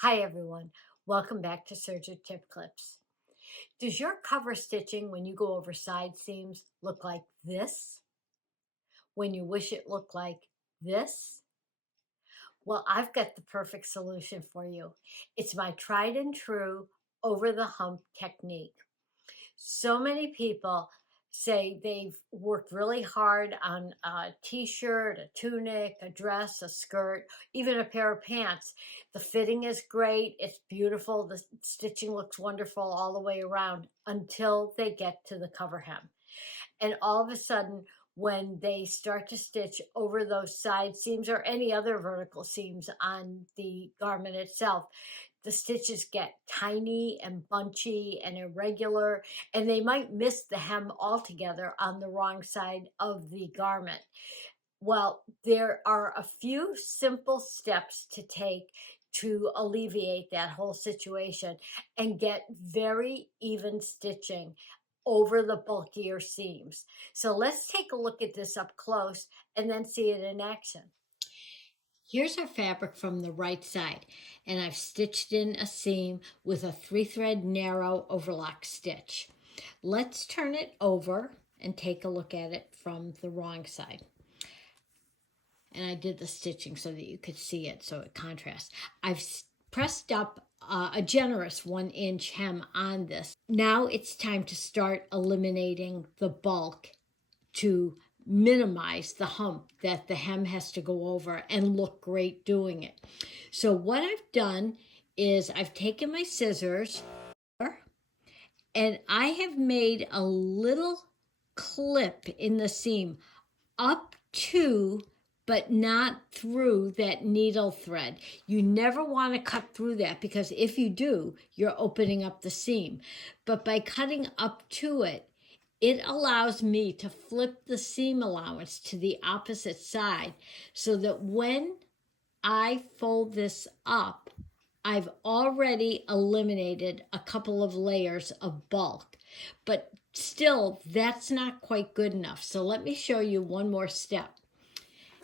Hi everyone, welcome back to Serging Tip Clips. Does your cover stitching when you go over side seams look like this? When you wish it looked like this? Well, I've got the perfect solution for you. It's my tried and true over the hump technique. So many people say they've worked really hard on a t-shirt, a tunic, a dress, a skirt, even a pair of pants. The fitting is great, it's beautiful, the stitching looks wonderful all the way around until they get to the cover hem. And all of a sudden, when they start to stitch over those side seams or any other vertical seams on the garment itself, the stitches get tiny and bunchy and irregular, and they might miss the hem altogether on the wrong side of the garment. Well, there are a few simple steps to take to alleviate that whole situation and get very even stitching over the bulkier seams. So let's take a look at this up close and then see it in action. Here's our fabric from the right side, and I've stitched in a seam with a 3-thread narrow overlock stitch. Let's turn it over and take a look at it from the wrong side. And I did the stitching so that you could see it, so it contrasts. I've pressed up a generous 1-inch hem on this. Now it's time to start eliminating the bulk to minimize the hump that the hem has to go over and look great doing it. So what I've done is I've taken my scissors and I have made a little clip in the seam up to but not through that needle thread. You never want to cut through that because if you do, you're opening up the seam. But by cutting up to it, it allows me to flip the seam allowance to the opposite side so that when I fold this up, I've already eliminated a couple of layers of bulk. But still, that's not quite good enough. So let me show you one more step.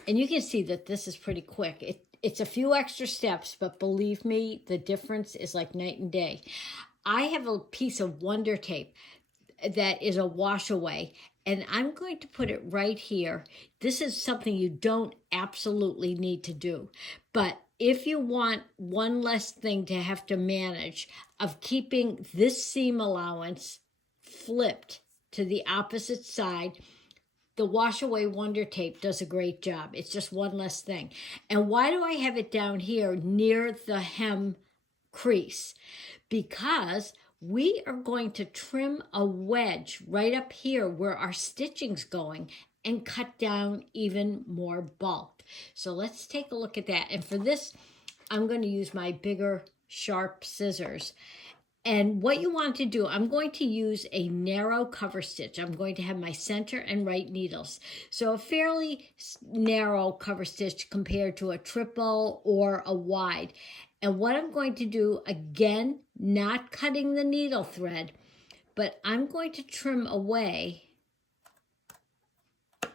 And you can see that this is pretty quick. It's a few extra steps, but believe me, the difference is like night and day. I have a piece of Wonder Tape that is a wash away, and I'm going to put it right here. This is something you don't absolutely need to do, but if you want one less thing to have to manage of keeping this seam allowance flipped to the opposite side, the wash away Wonder Tape does a great job. It's just one less thing. And why do I have it down here near the hem crease? Because we are going to trim a wedge right up here where our stitching's going and cut down even more bulk. So let's take a look at that. And for this, I'm going to use my bigger, sharp scissors. And what you want to do, I'm going to use a narrow cover stitch. I'm going to have my center and right needles. So a fairly narrow cover stitch compared to a triple or a wide. And what I'm going to do, again, not cutting the needle thread, but I'm going to trim away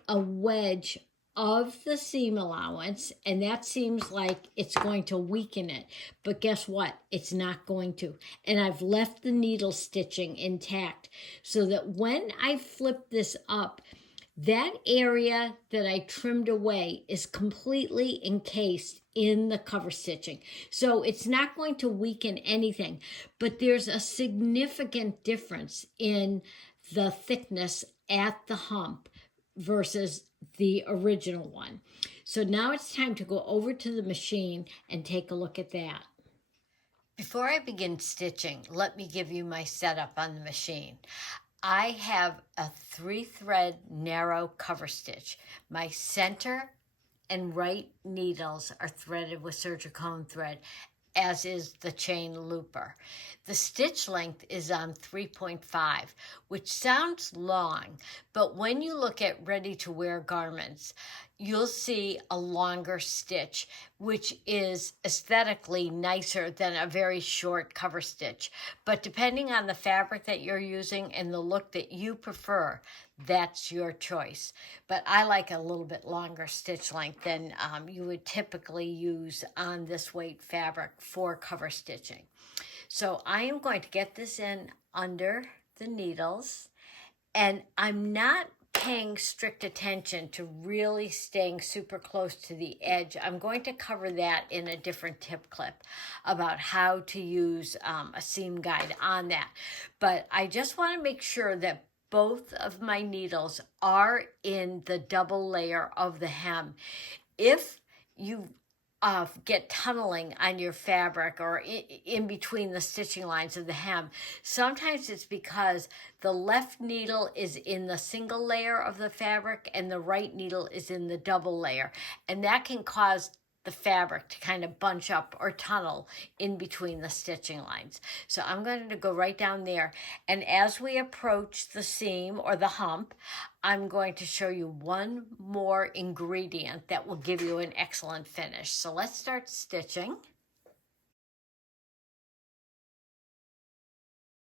a wedge of the seam allowance, and that seems like it's going to weaken it, but guess what? It's not going to. And I've left the needle stitching intact so that when I flip this up, that area that I trimmed away is completely encased in the cover stitching. So it's not going to weaken anything, but there's a significant difference in the thickness at the hump versus the original one. So now it's time to go over to the machine and take a look at that. Before I begin stitching, let me give you my setup on the machine. I have a 3-thread narrow cover stitch. My center and right needles are threaded with Serging thread, as is the chain looper. The stitch length is on 3.5, which sounds long, but when you look at ready-to-wear garments, you'll see a longer stitch, which is aesthetically nicer than a very short cover stitch. But depending on the fabric that you're using and the look that you prefer, that's your choice. But I like a little bit longer stitch length than you would typically use on this weight fabric for cover stitching. So I am going to get this in under the needles, and I'm not paying strict attention to really staying super close to the edge. I'm going to cover that in a different tip clip about how to use a seam guide on that. But I just want to make sure that both of my needles are in the double layer of the hem. If you get tunneling on your fabric or in between the stitching lines of the hem, sometimes it's because the left needle is in the single layer of the fabric and the right needle is in the double layer, and that can cause the fabric to kind of bunch up or tunnel in between the stitching lines. So I'm going to go right down there, and as we approach the seam or the hump, I'm going to show you one more ingredient that will give you an excellent finish. So let's start stitching.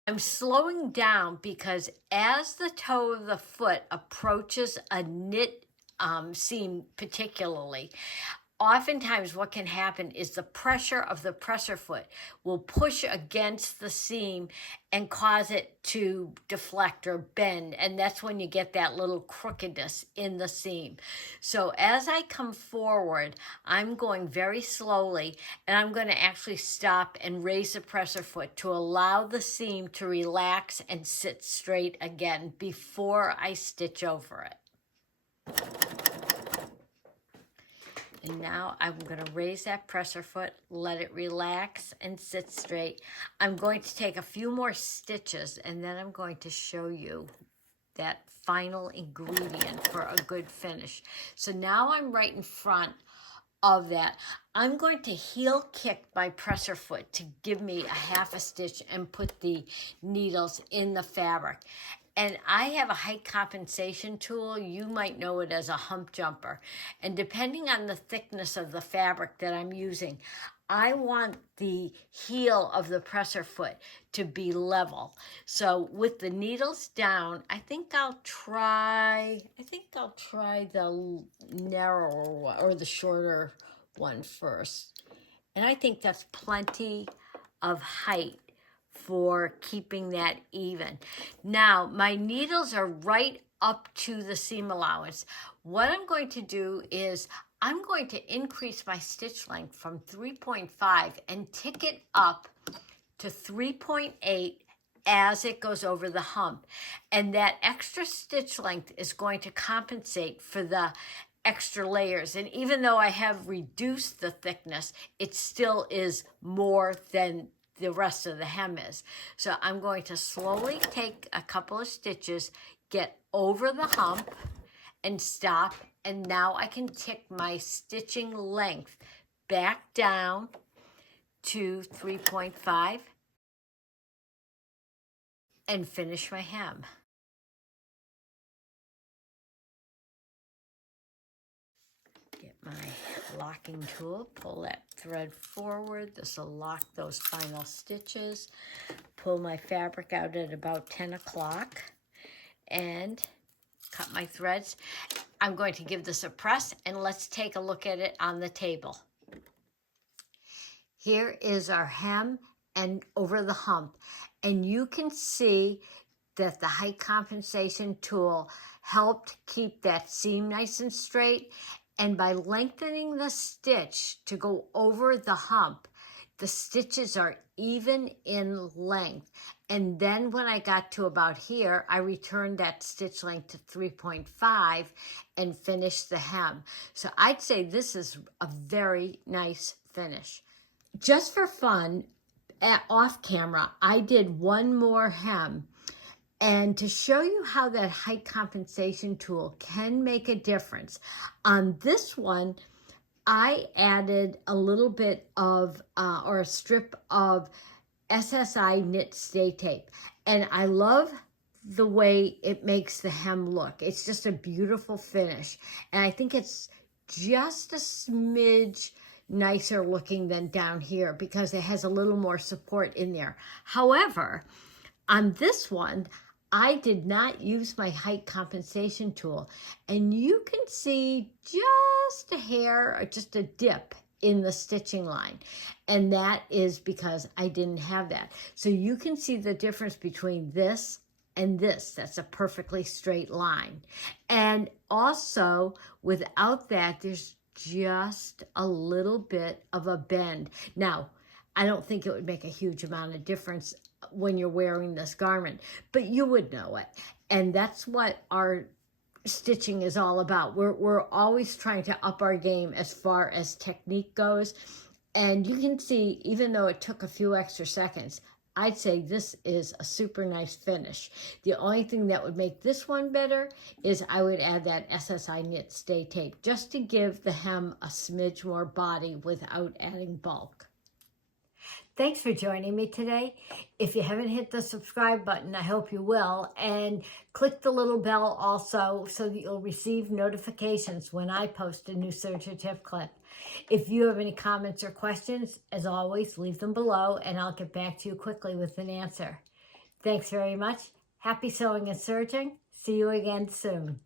I'm slowing down because as the toe of the foot approaches a knit seam particularly, oftentimes what can happen is the pressure of the presser foot will push against the seam and cause it to deflect or bend, and that's when you get that little crookedness in the seam. So as I come forward, I'm going very slowly, and I'm going to actually stop and raise the presser foot to allow the seam to relax and sit straight again before I stitch over it. And now I'm going to raise that presser foot, let it relax and sit straight. I'm going to take a few more stitches, and then I'm going to show you that final ingredient for a good finish. So now I'm right in front of that. I'm going to heel kick my presser foot to give me a half a stitch and put the needles in the fabric. And I have a height compensation tool. You might know it as a hump jumper. And depending on the thickness of the fabric that I'm using, I want the heel of the presser foot to be level. So with the needles down, I think I'll try the narrower one or the shorter one first. And I think that's plenty of height for keeping that even. Now, my needles are right up to the seam allowance. What I'm going to do is I'm going to increase my stitch length from 3.5 and tick it up to 3.8 as it goes over the hump. And that extra stitch length is going to compensate for the extra layers. And even though I have reduced the thickness, it still is more than the rest of the hem is. So I'm going to slowly take a couple of stitches, get over the hump and stop. And now I can tick my stitching length back down to 3.5 and finish my hem. Get my locking tool, pull that thread forward. This will lock those final stitches. Pull my fabric out at about 10 o'clock and cut my threads. I'm going to give this a press, and let's take a look at it on the table. Here is our hem and over the hump, and you can see that the height compensation tool helped keep that seam nice and straight. And by lengthening the stitch to go over the hump, the stitches are even in length. And then when I got to about here, I returned that stitch length to 3.5 and finished the hem. So I'd say this is a very nice finish. Just for fun, off camera, I did one more hem. And to show you how that height compensation tool can make a difference, on this one, I added a little bit of, or a strip of SSI knit stay tape. And I love the way it makes the hem look. It's just a beautiful finish. And I think it's just a smidge nicer looking than down here because it has a little more support in there. However, on this one, I did not use my height compensation tool, and you can see just a hair or just a dip in the stitching line, and that is because I didn't have that. So you can see the difference between this and this. That's a perfectly straight line. And also, without that, there's just a little bit of a bend. Now, I don't think it would make a huge amount of difference when you're wearing this garment, but you would know it. And that's what our stitching is all about. We're always trying to up our game as far as technique goes. And you can see, even though it took a few extra seconds, I'd say this is a super nice finish. The only thing that would make this one better is I would add that SSI knit stay tape just to give the hem a smidge more body without adding bulk. Thanks for joining me today. If you haven't hit the subscribe button, I hope you will. And click the little bell also so that you'll receive notifications when I post a new Serger tip clip. If you have any comments or questions, as always, leave them below and I'll get back to you quickly with an answer. Thanks very much. Happy sewing and serging. See you again soon.